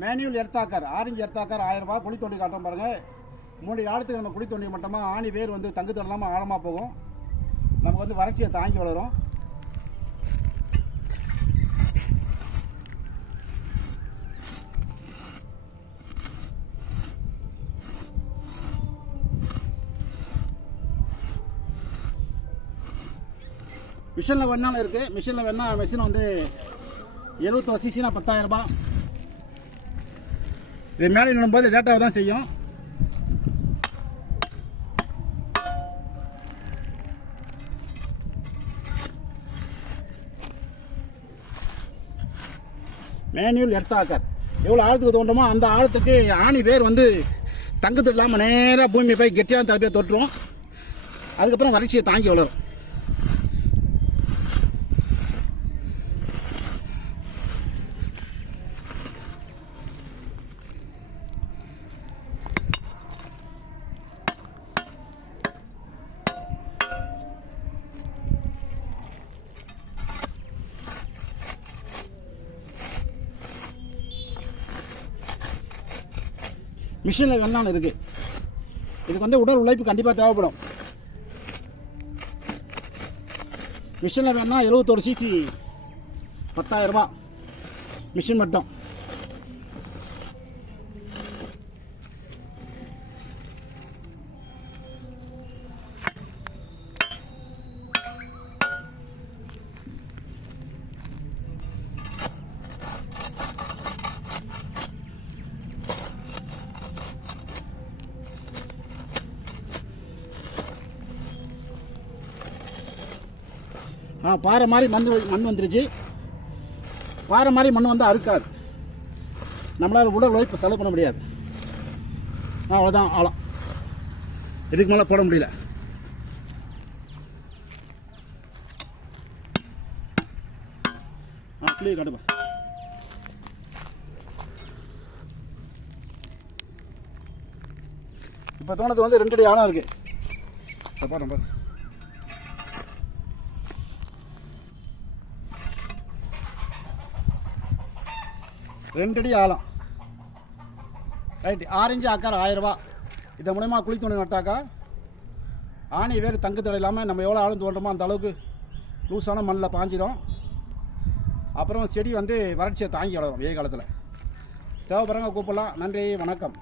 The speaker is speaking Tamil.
மேனுவல் எர்த்தாக்கர் ஆரஞ்சு எர்த்தாக்கர் 1000 ரூபாய். குழி தோண்டி காட்டுறோம் பாருங்கள். 3 ஆழத்துக்கு நம்ம குழி தோண்டி மட்டுமா ஆணி வேர் வந்து தங்கு தரலாமல் ஆழமாக போகும். நமக்கு வந்து வறட்சியை தாங்கி வளரும். மிஷினில் வேணாலும் இருக்குது. மிஷினில் வேணால் மிஷின் வந்து 71 சிசினா 10,000 ரூபாய். இது மேலே நின்னும்போது டேட்டாவை தான் செய்யும். மேனுவல் எர்த்தாக்கர் எவ்வளோ ஆழத்துக்கு தோன்றமோ அந்த ஆழத்துக்கு ஆணி வேர் வந்து தங்கத்து இல்லாமல் நேராக பூமி போய் கெட்டியான தலைப்பையை தொட்டுரும். அதுக்கப்புறம் வறட்சியை தாங்கி வளரும். மிஷினில் வேணாலும் இருக்குது. இதுக்கு வந்து உடல் உழைப்பு கண்டிப்பாக தேவைப்படும். மிஷினில் வேணா 71 சிசி 10,000 ரூபாய் மிஷின் மட்டும். பாறை மாதிரி மண் வந்துருச்சு. பாறை மாதிரி மண் வந்து அறுக்காது. நம்மளால் உடல் உழைப்பு செலவு பண்ண முடியாது. அவ்வளோதான் ஆழம். இதுக்கு மேலே போட முடியல. புளியை காட்டுப்பா. இப்போ தோணது வந்து 2 அடி ஆழம் இருக்குது. பாருங்க பாருங்க. 2 அடி ஆழம். ரைட். ஆரஞ்சு ஆக்கார் 1000 ரூபாய். இதை மூலயமா குழி தோண்டி நட்டாக்கா ஆணி வேறு தங்கு தடை இல்லாமல் நம்ம எவ்வளோ ஆழம் தோன்றமோ அந்த அளவுக்கு லூஸான மண்ணில் பாஞ்சிடும். அப்புறம் செடி வந்து வறட்சியை தாங்கி வளரும். வெயில் காலத்தில் தேவைப்படுறவங்க கூப்பிடலாம். நன்றி, வணக்கம்.